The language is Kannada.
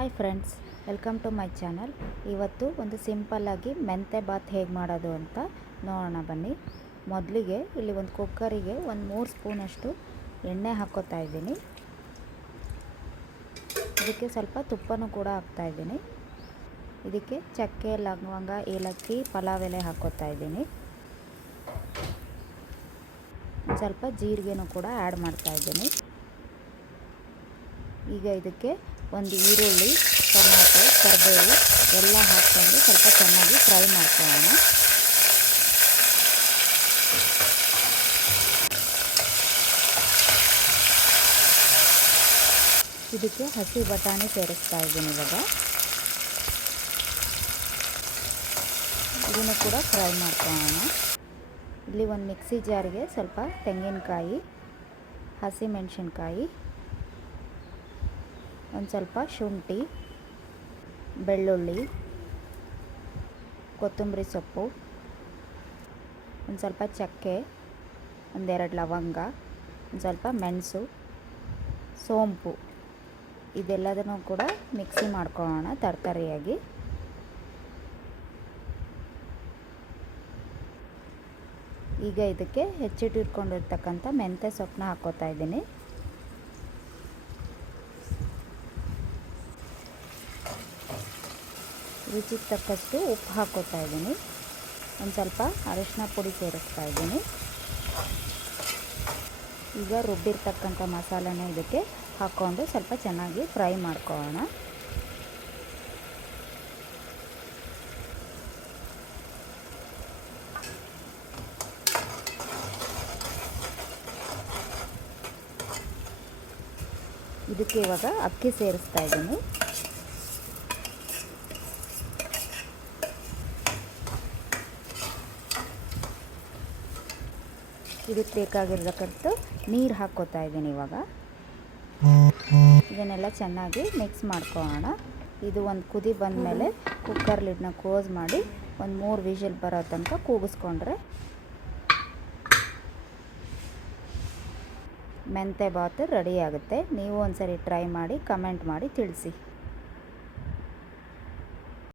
Hi friends, welcome to my channel. ಇವತ್ತು ಒಂದು ಸಿಂಪಲ್ಲಾಗಿ ಮೆಂತೆ ಬಾತ್ ಹೇಗೆ ಮಾಡೋದು ಅಂತ ನೋಡೋಣ ಬನ್ನಿ. ಮೊದಲಿಗೆ ಇಲ್ಲಿ ಒಂದು ಕುಕ್ಕರಿಗೆ ಒಂದು 3 ಸ್ಪೂನಷ್ಟು ಎಣ್ಣೆ ಹಾಕ್ಕೋತಾ ಇದ್ದೀನಿ. ಇದಕ್ಕೆ ಸ್ವಲ್ಪ ತುಪ್ಪನೂ ಕೂಡ ಹಾಕ್ತಾಯಿದ್ದೀನಿ. ಇದಕ್ಕೆ ಚಕ್ಕೆ, ಲವಂಗ, ಏಲಕ್ಕಿ, ಪಲಾವ್ ಎಲೆ ಹಾಕ್ಕೋತಾ ಇದ್ದೀನಿ. ಸ್ವಲ್ಪ ಜೀರಿಗೆನೂ ಕೂಡ ಆ್ಯಡ್ ಮಾಡ್ತಾಯಿದ್ದೀನಿ. ಈಗ ಇದಕ್ಕೆ ಒಂದು ಈರುಳ್ಳಿ, ಟೊಮ್ಯಾಟೊ, ಕರಿಬೇವು ಎಲ್ಲ ಹಾಕ್ಕೊಂಡು ಸ್ವಲ್ಪ ಚೆನ್ನಾಗಿ ಫ್ರೈ ಮಾಡ್ಕೊಳ್ಳೋಣ. ಇದಕ್ಕೆ ಹಸಿ ಬಟಾಣಿ ಸೇರಿಸ್ತಾ ಇದ್ದೀನಿ. ಇವಾಗ ಇದನ್ನು ಕೂಡ ಫ್ರೈ ಮಾಡ್ಕೊಳ್ಳೋಣ. ಇಲ್ಲಿ ಒಂದು ಮಿಕ್ಸಿ ಜಾರಿಗೆ ಸ್ವಲ್ಪ ತೆಂಗಿನಕಾಯಿ, ಹಸಿಮೆಣಸಿನ್ಕಾಯಿ, ಒಂದು ಸ್ವಲ್ಪ ಶುಂಠಿ, ಬೆಳ್ಳುಳ್ಳಿ, ಕೊತ್ತಂಬರಿ ಸೊಪ್ಪು, ಒಂದು ಸ್ವಲ್ಪ ಚಕ್ಕೆ, ಒಂದೆರಡು ಲವಂಗ, ಒಂದು ಸ್ವಲ್ಪ ಮೆಣಸು, ಸೋಂಪು ಇದೆಲ್ಲದನ್ನು ಕೂಡ ಮಿಕ್ಸಿ ಮಾಡ್ಕೊಳ್ಳೋಣ ತರಕಾರಿಯಾಗಿ. ಈಗ ಇದಕ್ಕೆ ಹೆಚ್ಚಿಟ್ಟಿಟ್ಕೊಂಡಿರ್ತಕ್ಕಂಥ ಮೆಂತ್ಯ ಸೊಪ್ಪನ್ನ ಹಾಕ್ಕೋತಾ ಇದ್ದೀನಿ. ರುಚಿಗೆ ತಕ್ಕಷ್ಟು ಉಪ್ಪು ಹಾಕ್ಕೋತಾ ಇದ್ದೀನಿ. ಒಂದು ಸ್ವಲ್ಪ ಅರಿಶಿನ ಪುಡಿ ಸೇರಿಸ್ತಾ ಇದ್ದೀನಿ. ಈಗ ರುಬ್ಬಿರ್ತಕ್ಕಂಥ ಮಸಾಲೆನ ಇದಕ್ಕೆ ಹಾಕ್ಕೊಂಡು ಸ್ವಲ್ಪ ಚೆನ್ನಾಗಿ ಫ್ರೈ ಮಾಡ್ಕೊಳ್ಳೋಣ. ಇದಕ್ಕೆ ಇವಾಗ ಅಕ್ಕಿ ಸೇರಿಸ್ತಾ ಇದ್ದೀನಿ. ಇದಕ್ಕೆ ಬೇಕಾಗಿರ್ತಕ್ಕಂಥ ನೀರು ಹಾಕ್ಕೋತಾ ಇದ್ದೀನಿ. ಇವಾಗ ಇದನ್ನೆಲ್ಲ ಚೆನ್ನಾಗಿ ಮಿಕ್ಸ್ ಮಾಡ್ಕೊಳ್ಳೋಣ. ಇದು ಒಂದು ಕುದಿ ಬಂದಮೇಲೆ ಕುಕ್ಕರ್ ಲಿಡ್ನ ಕ್ಲೋಸ್ ಮಾಡಿ ಒಂದು 3 ವಿಷಲ್ ಬರೋ ತನಕ ಕೂಗಿಸ್ಕೊಂಡ್ರೆ ಮೆಂತೆ ಬಾತ್ ರೆಡಿ ಆಗುತ್ತೆ. ನೀವು ಒಂದ್ಸರಿ ಟ್ರೈ ಮಾಡಿ ಕಮೆಂಟ್ ಮಾಡಿ ತಿಳಿಸಿ.